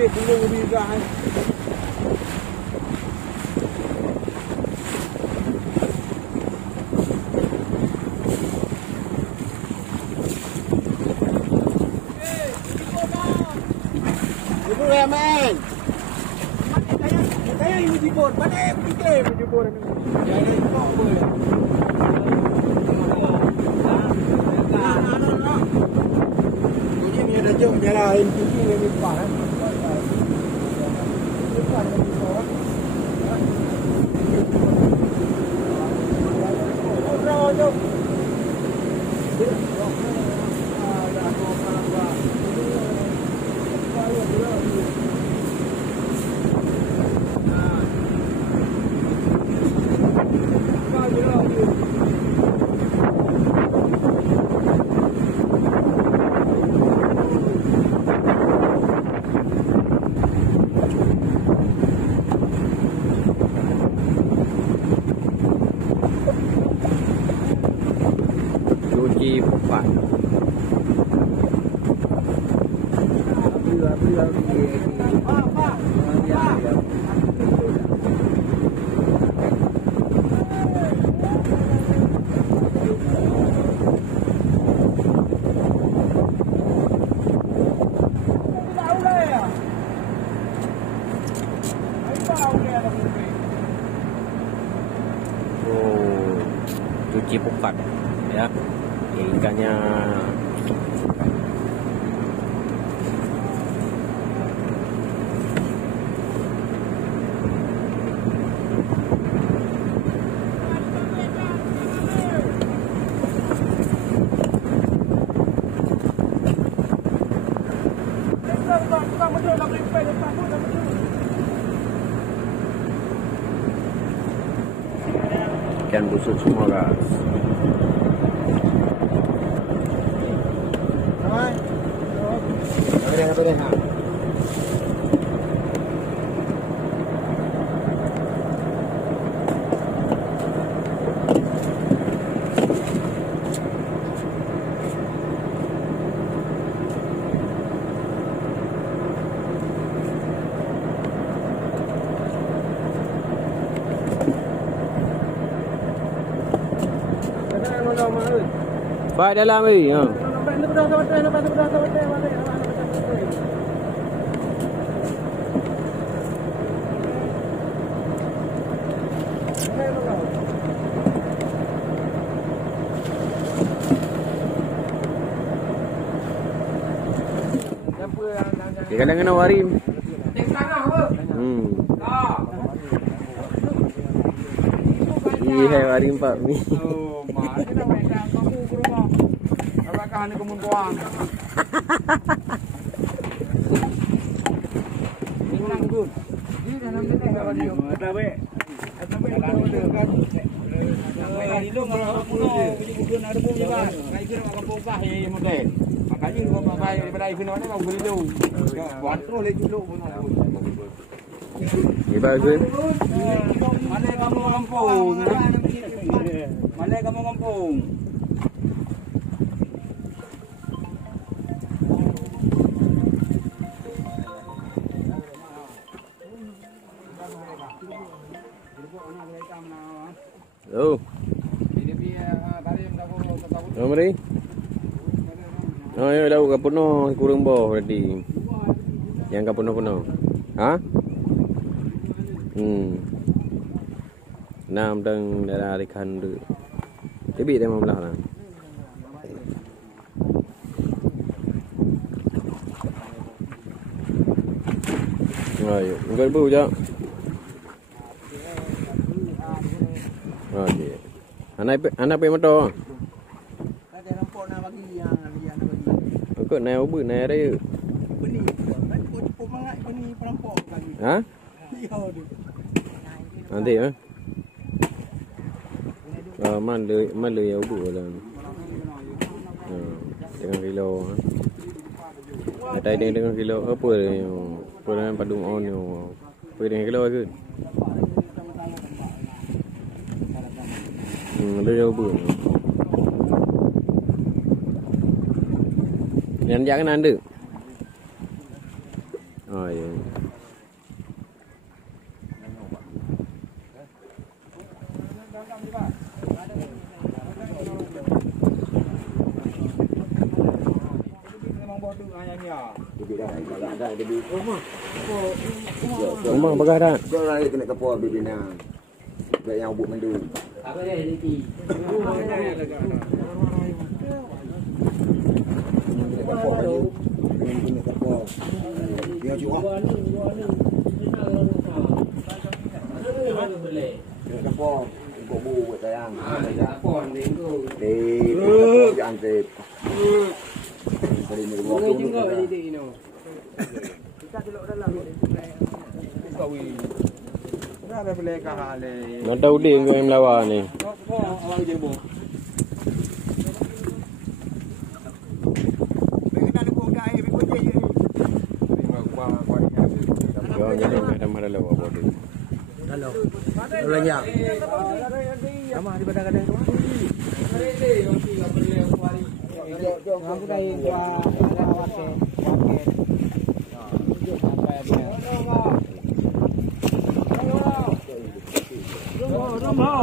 ni belum juga kan. Ibu Rahman. Saya ini jibur. Mana yang pergi jibur ni? Jadi kok boleh. Bunyi ada jom nyalain TV ni depan kan. Depan ni depan. Orang jom. Cuci pupat. Oh, cuci pukat ya. Ikannya ikan busuk semua guys. Apa dia? Baik dalam ni. Ha. Kadang kena warim. Iya, warim Pak Mi. Oh, mana nak main kamu ke rumah? Apakah ni kamu buang? Minang good. Di dalam ni ada dia. Ada be. Ada be kan. Itu kalau puno bukan ada bom juga. Kai kira akan bongkah ye model. Makanya gua pakai daripada iPhone ni kau beli dulu. Buat tu lagi dulu pun. Iba gue. Mana kamu kampung? Mana kamu kampung? Oh. Oh, mari. Oh, ya dah buka penuh kurang bawah tadi. Yang ka penuh-penuh. Ha? Nam đang ra đi khăn được. Cái bị đây mà làm nào. Rồi, cái bưu cho. Rồi. Anak pe motor. Ada rampok nak bagi yang dia nak bagi. Kau naik bưu naik ada. Beni. Kau mangat beni perampok bagi. Ha? Ya tu. Nanti ya. Man lười ấu bự là dengan kilo đây dengan kilo apa dengan padung on dengan kilo ke lười ấu bự yang jangan anda oh ya Ada di rumah. Rumah bagah dah. Kau lari kena kapur bibina. Baik yang buat mandu. Apa dia ini? Kena kapur. Dia juga. Kena kapur. Kau buat sayang. Kapon dia tu. Antep. Bunga juga jadi ini. Kita duduk dalam. Kawi. Dah ada beli kahale. Nak tahu dia kau yang melawan ni. Awak je bu. Kau jadi ada mana lawa bodoh. Halo. Belanja. Sama di badan kadang tu. Aku dah awak ke. Sampai dia. Rumah.